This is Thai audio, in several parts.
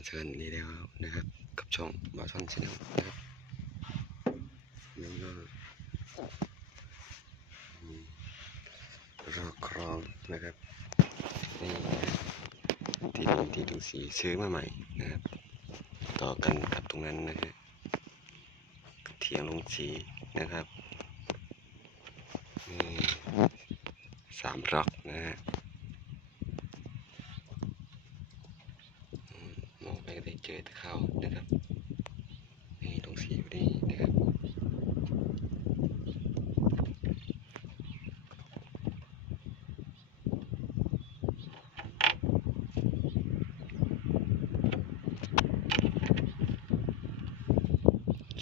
มาเชิญนี้แล้วนะครับ กับช่องบาซอนชาแนลนะครับแล้วก็รอกครองนะครับนี่นะครับที่ดินที่ดูสีซื้อมาใหม่นะครับ ต่อกันกับตรงนั้นนะฮะเถียงลงสีนะครับนี่สามร็อกนะฮะ มองไปก็ได้เจอแต่เขานะครับ นี่ตรงสีอยู่นี่นะครับ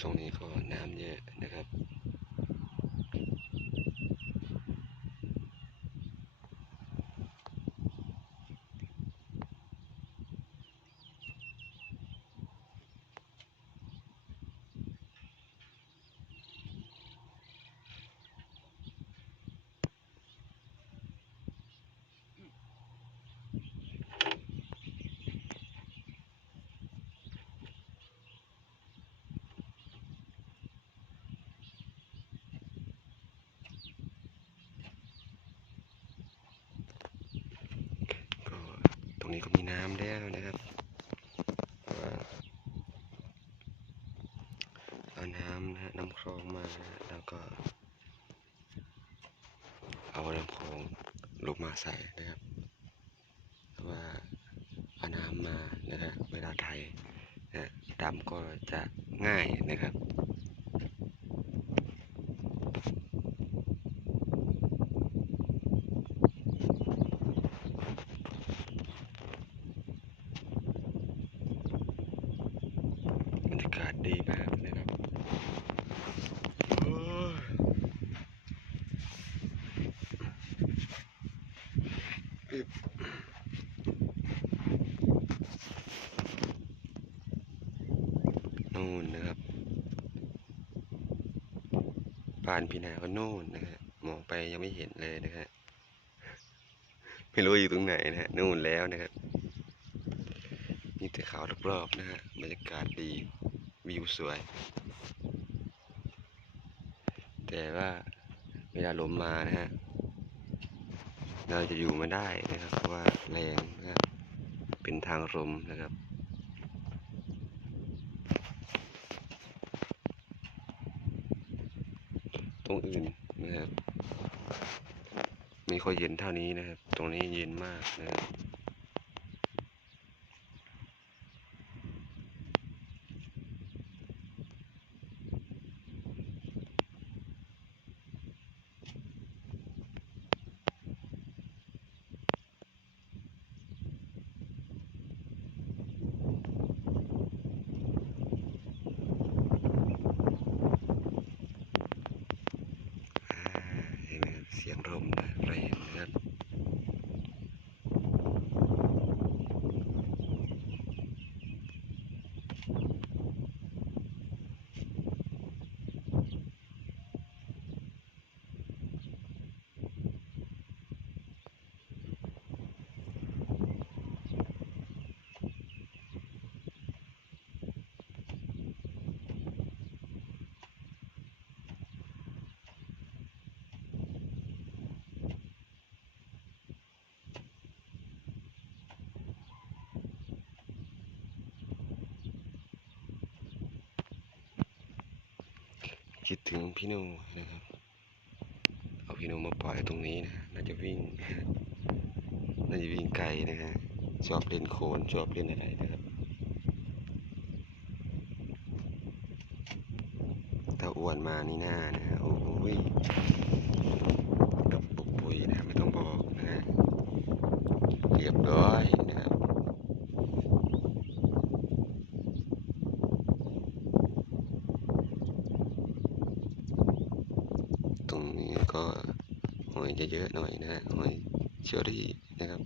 ช่วงนี้ก็น้ำเยอะนะครับ ก็ต รงนี้ก็มีน้ำแล้วนะครับเอาน้ำนะน้ำคลองมาแล้วก็ เอาน้ำคลองลงมาใส่นะครับว่าเอาน้ำมานะครับเวลาไถนะดำก็จะง่ายนะครับ บรรยากาศดีมากนะครับโอ้ยอึ๊บนู่นนะครับ บ้านพี่นาก็นู่นนะฮะมองไปยังไม่เห็นเลยนะฮะไม่รู้อยู่ตรงไหนนะฮะนู่นแล้วนะครับมีแต่เขารอบๆนะฮะบรรยากาศดีวิวสวย แต่ว่าเวลาลมมานะฮะเราจะอยู่ไม่ได้นะครับ เพราะว่าแรงนะครับเป็นทางลมนะครับ ต รงอื่นนะครับ ไม่ค่อยเย็นเท่านี้นะครับ ตรงนี้เย็นมากนะครับ อ่าเห็นไหมครับเสียงลมนะแรงนะครับ คิดถึงพี่โนูนะครับ เอาพี่โนูมาปล่อยตรงนี้นะน่าจะวิ่ง น่าจะวิ่งไกลนะฮะชอบเล่นโคลนชอบเล่นอะไรนะครับถ้าอ้วนมานี่หน้านะฮะโอ้ยกับปุกปุยนะไม่ต้องบอกนะฮะเรียบร้อยนะครับ ตรงนี้ก็หอย จะเยอะหน่อยนะฮะหอยเชอรี่นะครับ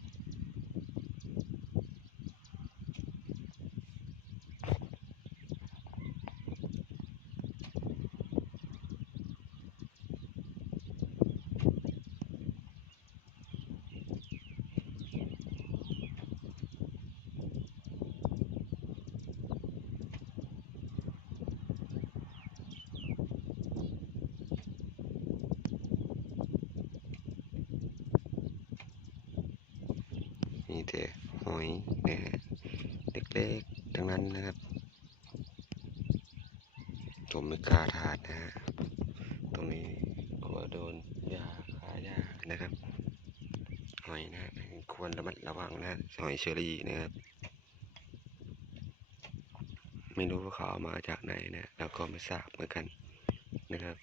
เล็กๆทั้งนั้นนะครับ ผมไม่กาถาดนะฮะ ตรงนี้กลัวโดนยาฆ่ายานะครับ หอยนะฮะควรระมัดระวังนะหอยเชอรี่นะครับ ไม่รู้ว่าเขาเอามาจากไหนนะ แล้วก็ไม่ทราบเหมือนกันนะครับ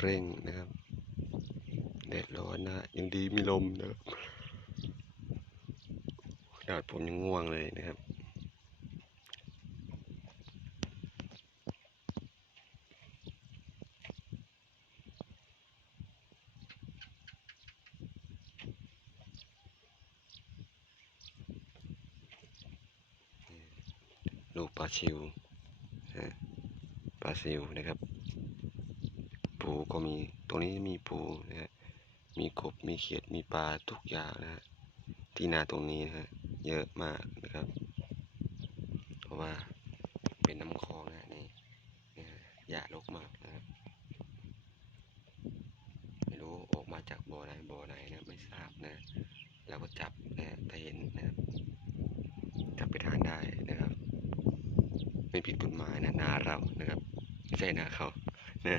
เร่งนะครับแดดร้อนนะยังดีมีลมนะครับขนาดผมยังง่วงเลยนะครับลูกปลาชิวนะปลาซิวนะครับ ปูก็มี ตรงนี้มีปูนะฮะ มีกบ มีเขียด มีปลาทุกอย่างนะฮะ ที่นาตรงนี้นะฮะ เยอะมากนะครับ เพราะว่าเป็นน้ำคลองนะนี่นะฮะหญ้ารกมากนะครับไม่รู้ออกมาจากบ่อไหนบ่อไหนนะ ไม่ทราบนะ เราก็จับนะฮะถ้าเห็นนะครับจับไปทานได้นะครับ ไม่ผิดกฎหมายนะนาเรานะครับไม่ใช่นาเขานะ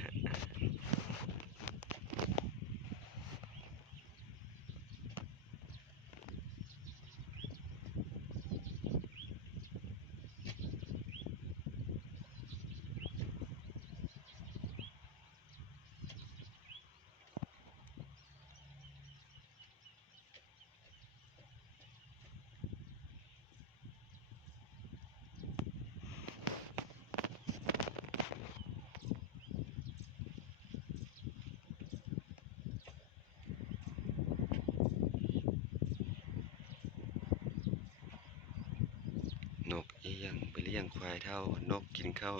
ลี้ยงควายเท่านกกินข้าว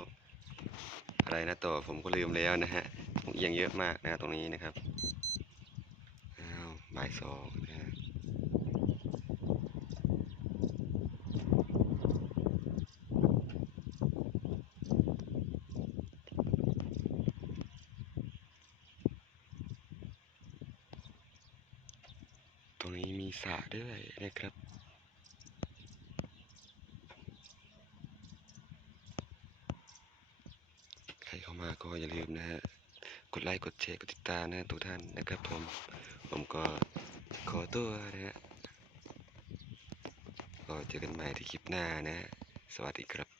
อะไรนะต่อผมก็ลืมแล้วนะฮะนกเอี้ยงเยอะมากนะตรงนี้นะครับอ้าวบ่ายสองนะฮะตรงนี้มีสระด้วยนะครับ ใครเข้ามา ก็อย่าลืมนะฮะกดไลค์กดแชร์กดติดตามนะทุกท่านนะครับผม ผมก็ขอตัวนะฮะก็เจอกันใหม่ที่คลิปหน้านะฮะสวัสดีครับ